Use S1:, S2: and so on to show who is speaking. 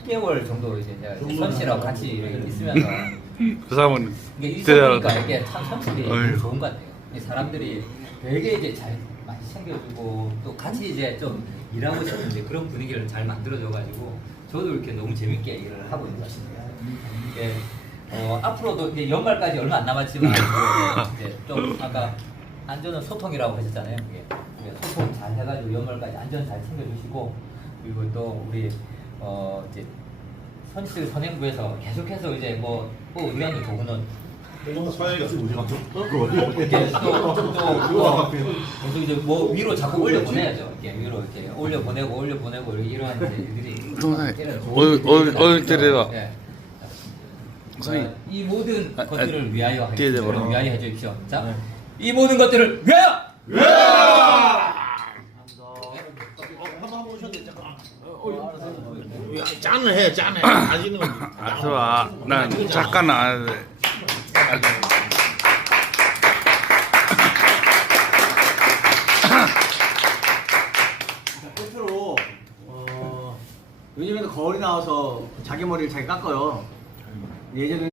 S1: 10개월 정도 이제 선 씨랑 같이 이렇게 있으면서
S2: 그 사람은
S1: 이게 있어보니까
S2: 대단하다.
S1: 이게 참 선실이
S2: 어휴.
S1: 좋은 것 같아요. 이 사람들이 되게 이제 잘 많이 챙겨주고 또 같이 이제 좀 일하고 싶은 이제 그런 분위기를 잘 만들어줘가지고 저도 이렇게 너무 재밌게 일을 하고 있는 것 같습니다. 이게 앞으로도 이제 연말까지 얼마 안 남았지만 이제 좀 아까 안전은 소통이라고 하셨잖아요. 이게 소통 잘 해가지고 연말까지 안전 잘 챙겨주시고 그리고 또 우리 이제 선실 선행부에서 계속해서 이제 뭐 의원님 보고는 이렇게 또 계속 이제 뭐 위로 자꾸 올려 보내야죠. 이렇게 위로 이렇게 올려 보내고 이러한 일들이
S2: 어느 때래가
S1: 예.
S2: 선생님.
S1: 이 모든 것들을 위하여
S2: 뒤에
S1: 하겠습니다.
S2: 대봐라.
S1: 위하여 해주십시오. 자, 이 모든 것들을 위하여!
S3: 짠을 해, 짠해. 다지는 건.
S2: 좋아. 난 잠깐 안 돼.
S4: 끝으로 요즘에는 거울이 나와서 자기 머리를 자기 깎아요. 예전에